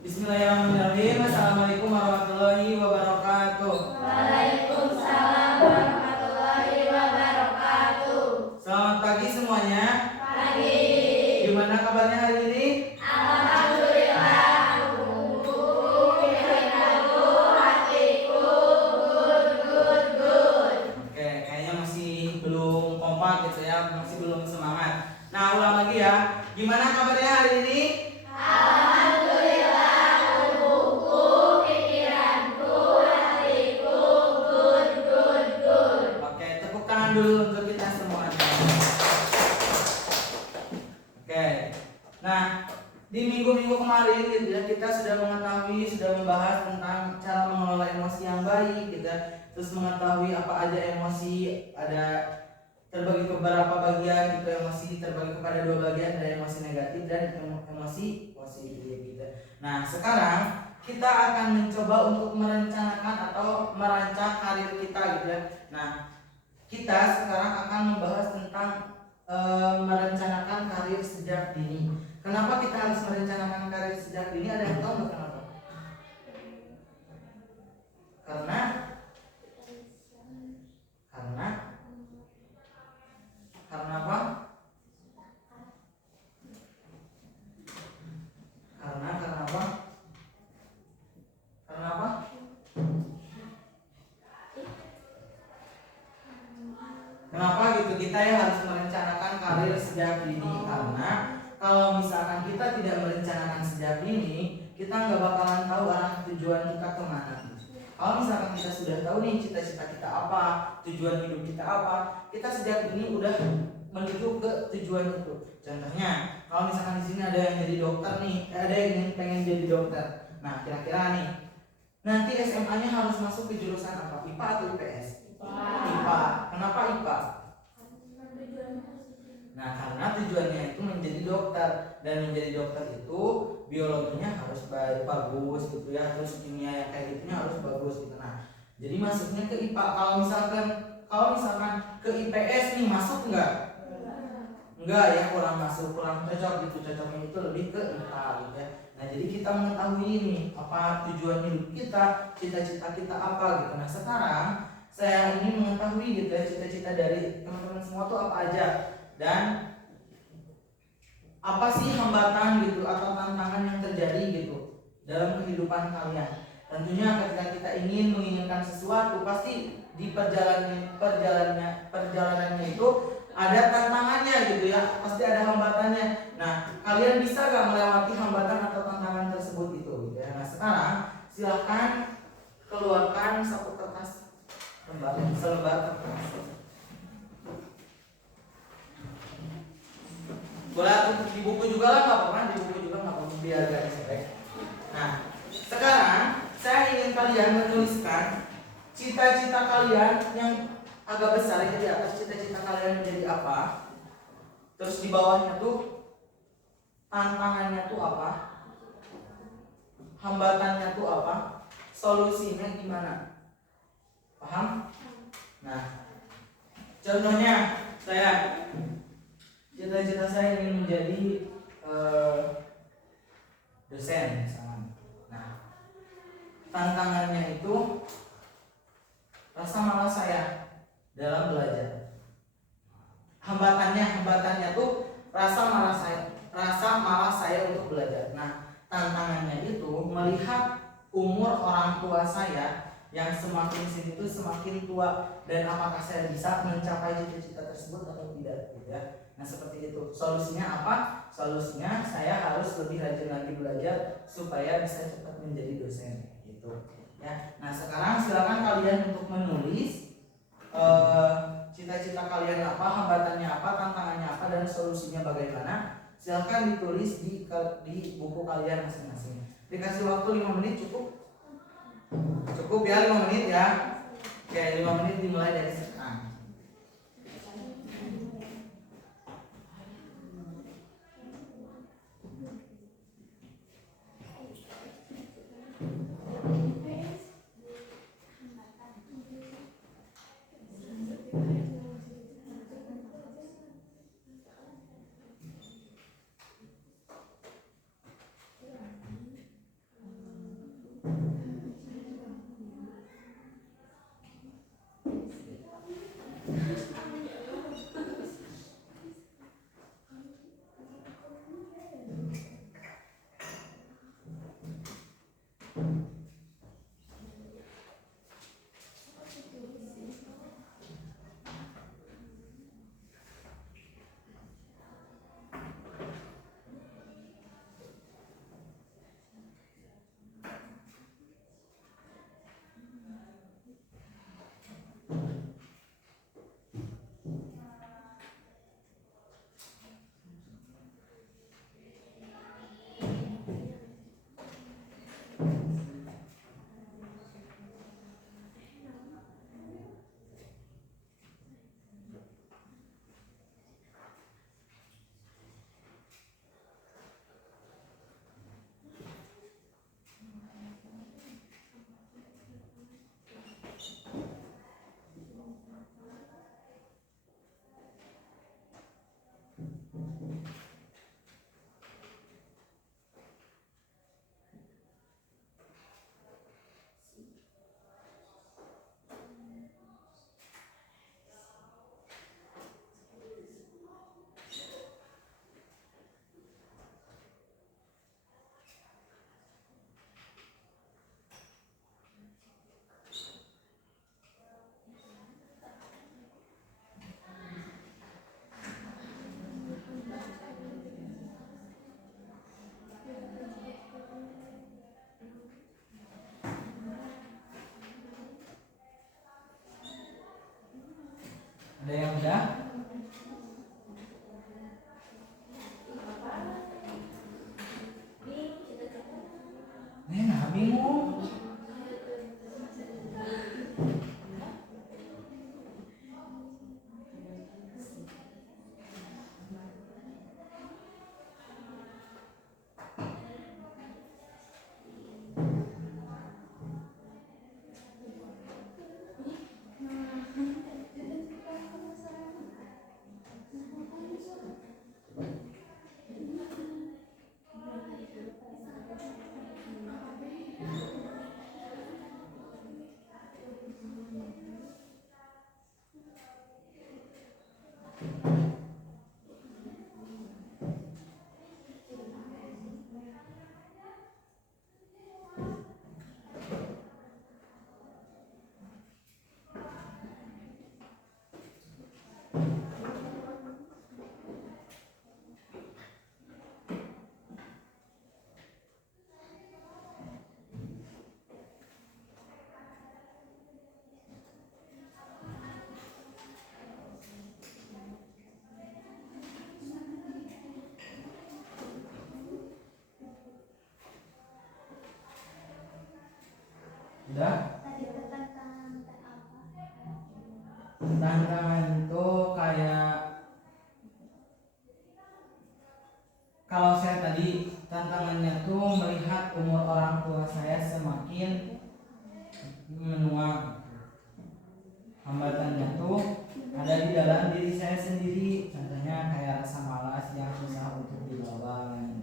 Bismillahirrahmanirrahim. Assalamualaikum warahmatullahi wabarakatuh. Waalaikumsalam warahmatullahi wabarakatuh. Selamat pagi semuanya. Pagi. Gimana kabarnya hari ini? Alhamdulillah. Buku, pikiranku, hatiku, good. Oke, kayaknya masih belum kompak gitu ya, masih belum semangat. Nah, ulang lagi ya. Gimana kabarnya hari ini? Alhamdulillah. Buku, pikiranku, hatiku, good. Oke, tepuk tangan dulu untuk kita semuanya. Oke. Nah, di minggu-minggu kemarin gitu ya, kita sudah mengetahui, sudah membahas tentang cara mengelola emosi yang baik gitu ya. Terus mengetahui apa aja emosi, ada terbagi ke beberapa bagian gitu. Emosi terbagi kepada dua bagian, ada emosi negatif dan emosi positif gitu. Nah, sekarang kita akan mencoba untuk merencanakan atau merancang karir kita gitu ya. Nah, kita sekarang akan membahas tentang merencanakan karir sejak dini. Kenapa kita harus merencanakan karir sejak dini? Ada yang tahu nggak kenapa? Karena apa? Karena apa? Karena apa? Kenapa gitu kita ya harus merencanakan karir sejak dini? Karena kalau misalkan kita tidak merencanakan sejak dini, kita nggak bakalan tahu arah tujuan kita kemana. Kalau misalkan kita sudah tahu nih cita-cita kita apa, tujuan hidup kita apa, kita sejak dini udah menuju ke tujuan itu. Contohnya, kalau misalkan di sini ada yang jadi dokter nih, ada yang pengen jadi dokter. Nah, kira-kira nih, nanti SMA-nya harus masuk ke jurusan apa? IPA atau IPS? IPA. Kenapa IPA? Nah, karena tujuannya itu menjadi dokter, dan menjadi dokter itu biologinya harus bagus gitu ya, terus kimia yang kayak gitunya harus bagus gitu. Nah, jadi masuknya ke IPA. Kalau misalkan ke IPS nih masuk enggak? Enggak ya, kurang masuk, kurang cocok gitu. Cocoknya itu lebih ke IPA gitu ya. Nah, jadi kita mengetahui ini apa tujuan hidup kita, cita-cita kita apa gitu. Nah, sekarang saya ingin mengetahui gitu ya cita-cita dari teman-teman semua tuh apa aja, dan apa sih hambatan gitu atau tantangan yang terjadi gitu dalam kehidupan kalian. Tentunya ketika kita menginginkan sesuatu, pasti di perjalanannya itu ada tantangannya gitu ya, pasti ada hambatannya. Nah, kalian bisa gak melewati hambatan atau tantangan tersebut gitu ya. Nah, sekarang silahkan keluarkan satu kertas selembar kertas. Boleh tutup di buku juga lah, nggak apa-apa, di buku juga nggak apa-apa, biar gak disobek. Nah, sekarang saya ingin kalian menuliskan cita-cita kalian yang agak besar ya, di atas cita-cita kalian menjadi apa. Terus di bawahnya tuh tantangannya tuh apa, hambatannya tuh apa, solusinya gimana. Paham? Nah, contohnya cita-cita saya ingin menjadi dosen misalnya. Nah, tantangannya itu rasa malas saya dalam belajar. Hambatannya tuh rasa malas saya untuk belajar. Nah, tantangannya itu melihat umur orang tua saya yang semakin sini tuh semakin tua, dan apakah saya bisa mencapai cita-cita tersebut atau tidak gitu ya. Nah, seperti itu. Solusinya apa? Solusinya saya harus lebih rajin lagi belajar supaya bisa cepat menjadi dosen gitu ya. Nah, sekarang silakan kalian untuk menulis cita-cita kalian apa, hambatannya apa, tantangannya apa, dan solusinya bagaimana. Silakan ditulis di buku kalian masing-masing. Dikasih waktu 5 menit cukup? Cukup ya, 5 menit ya. Oke, 5 menit dimulai dari sekarang. Udah? Tadi tantangan apa? Tantangan itu kayak kalau saya tadi tantangannya tuh melihat umur orang tua saya semakin menua. Hambatannya tuh ada di dalam diri saya sendiri. Contohnya kayak rasa malas yang susah untuk dilawan.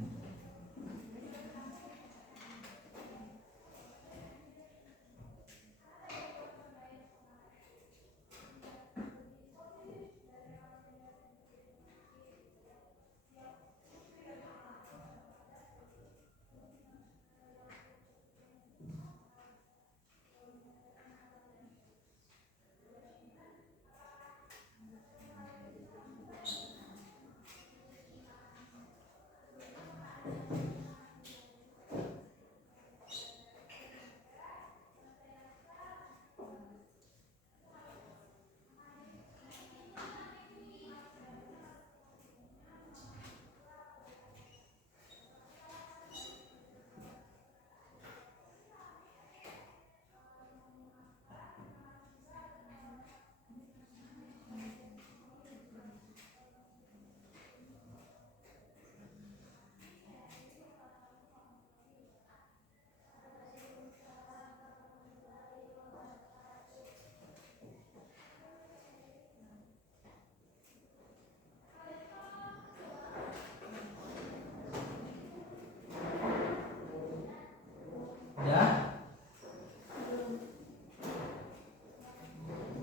Udah?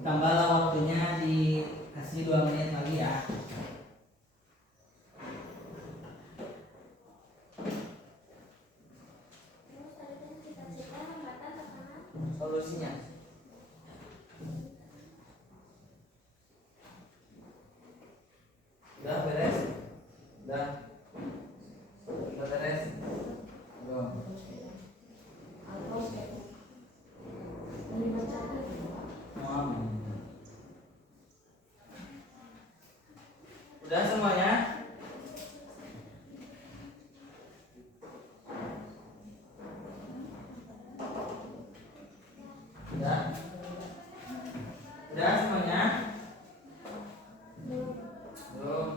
Tambahlah waktunya dikasih 2 menit lagi ya. Terus tadi kan cita-cita hambatan tekanan. Solusinya. Udah beres? Udah? Udah beres? Belum. Udah semuanya? Udah? Udah semuanya? Belum.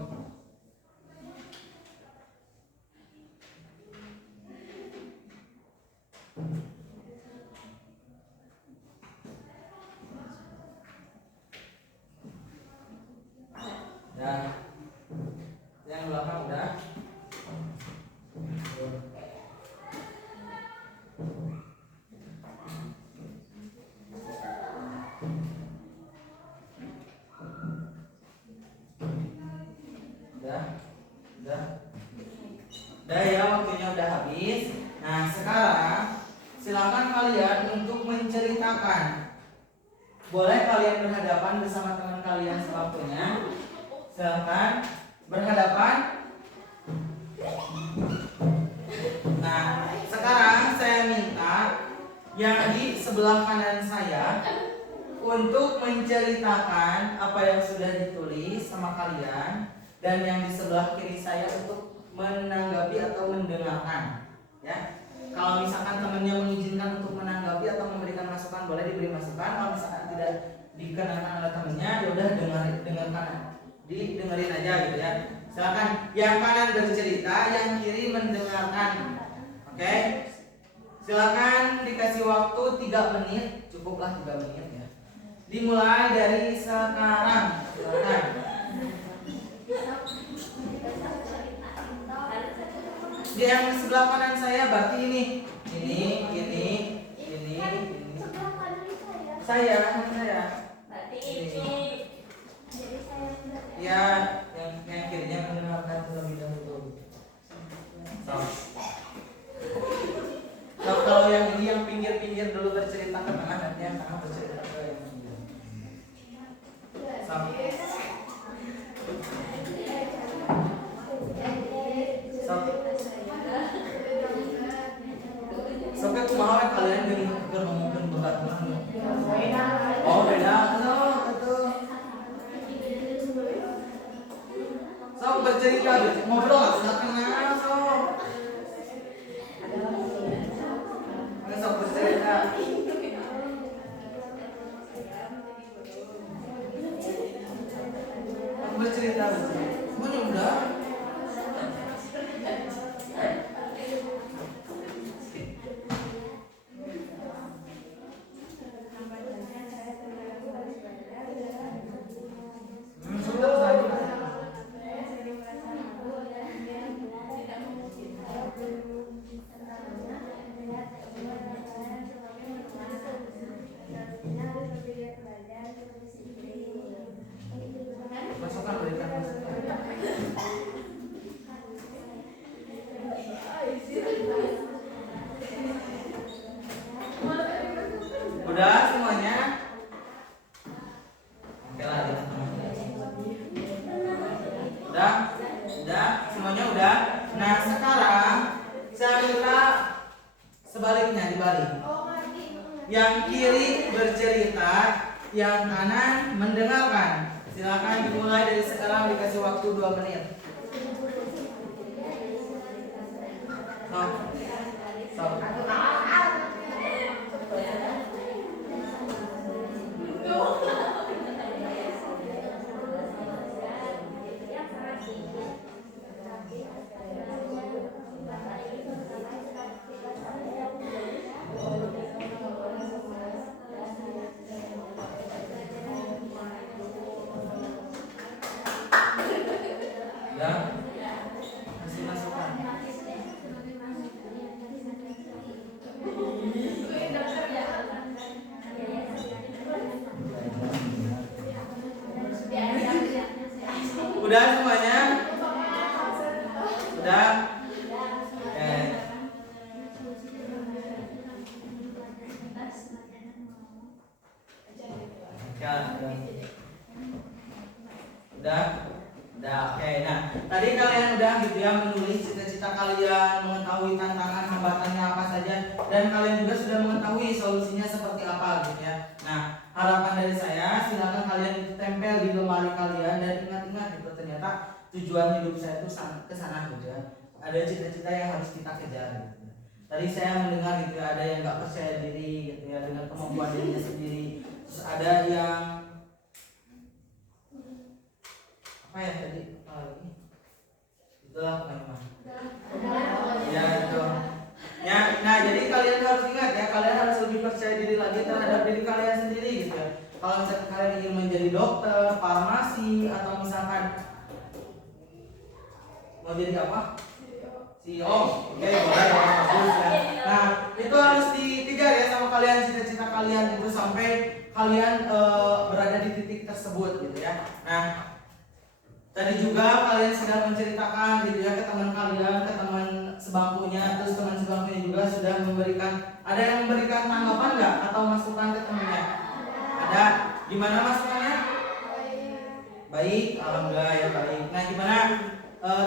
Udah. Yang belakang udah? Belum. Udah? Udah? Udah ya, waktunya udah habis. Nah, sekarang silakan kalian untuk menceritakan. Boleh kalian berhadapan bersama teman kalian sewaktunya. Silakan berhadapan. Nah, sekarang saya minta yang di sebelah kanan saya untuk menceritakan apa yang sudah ditulis sama kalian, dan yang di sebelah kiri saya untuk menanggapi atau mendengarkan. Ya, kalau misalkan temannya mengizinkan untuk menanggapi atau memberikan masukan, boleh diberi masukan. Kalau misalkan tidak dikenakan oleh temannya, ya udah dengarkan, didengerin aja gitu ya. Silakan yang kanan bercerita, yang kiri mendengarkan. Oke? Silakan dikasih waktu 3 menit, cukuplah 3 menit ya. Dimulai dari sekarang. Silakan. Yang sebelah kanan saya berarti ini. Sebelah kanan Saya. berarti ini. Jadi saya Ya, yang kirinya mendengarkan terlebih dahulu. So, kalau yang ini yang pinggir-pinggir dulu bercerita ke tengah, nanti yang tengah bercerita ke yang pinggir. Sampai kumaha kalian dengan ngomongin berat. Oh, beda. Betul. Sok bercerita, ngobrol nggak kenal sok. Sok bercerita. baring. Yang kiri bercerita, yang kanan mendengarkan. Silakan dimulai dari sekarang, dikasih waktu 2 menit. No. Stop. Ya, kasih masukan. Udah semuanya? Udah? Oke. Ya, udah? Udah, oke. Nah, tadi kalian udah gitu ya menulis cita-cita kalian, mengetahui tantangan hambatannya apa saja, dan kalian juga sudah mengetahui solusinya seperti apa gitu ya. Nah, harapan dari saya silakan kalian itu tempel di lemari kalian dan ingat-ingat gitu, ternyata tujuan hidup saya itu ke sana gitu ya. Ada cita-cita yang harus kita kejar gitu. Tadi saya mendengar gitu ya, ada yang nggak percaya diri gitu ya dengan kemampuan dirinya sendiri. Terus ada yang apa ya tadi? Itulah teman-teman. Ya itu. Ya, nah jadi kalian harus ingat ya, kalian harus lebih percaya diri lagi terhadap diri kalian sendiri gitu ya. Kalau misalkan kalian ingin menjadi dokter, farmasi, atau misalkan mau jadi apa? CEO. Oke, boleh ya, bagus ya. Nah, itu harus dikejar ya sama kalian, cita-cita kalian itu sampai kalian berada di titik tersebut gitu ya. Nah, tadi juga kalian sedang menceritakan gitu ya ke teman kalian, ke teman sebangkunya, terus teman sebangkunya juga sudah memberikan, ada yang memberikan tanggapan nggak atau masukan ke temannya? Ada. Gimana masukannya? Baik, alhamdulillah ya baik. Nah gimana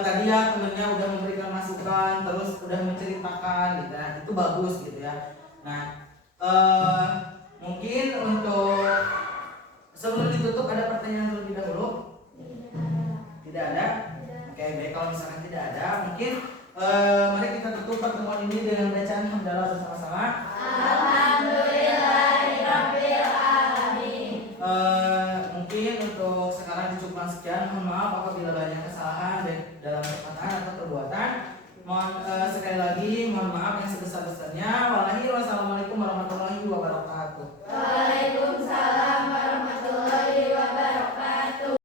tadi ya temennya udah memberikan masukan, terus udah menceritakan gitu ya, itu bagus gitu ya. Nah mungkin untuk sebelum ditutup ada pertanyaan terlebih dahulu? Tidak ada? Oke, baik, kalau misalkan tidak ada, mungkin mari kita tutup pertemuan ini dengan bacaan hamdalah bersama-sama. Alhamdulillahirabbil alamin. Mungkin untuk sekarang cukupkan sekian. Mohon maaf apabila banyak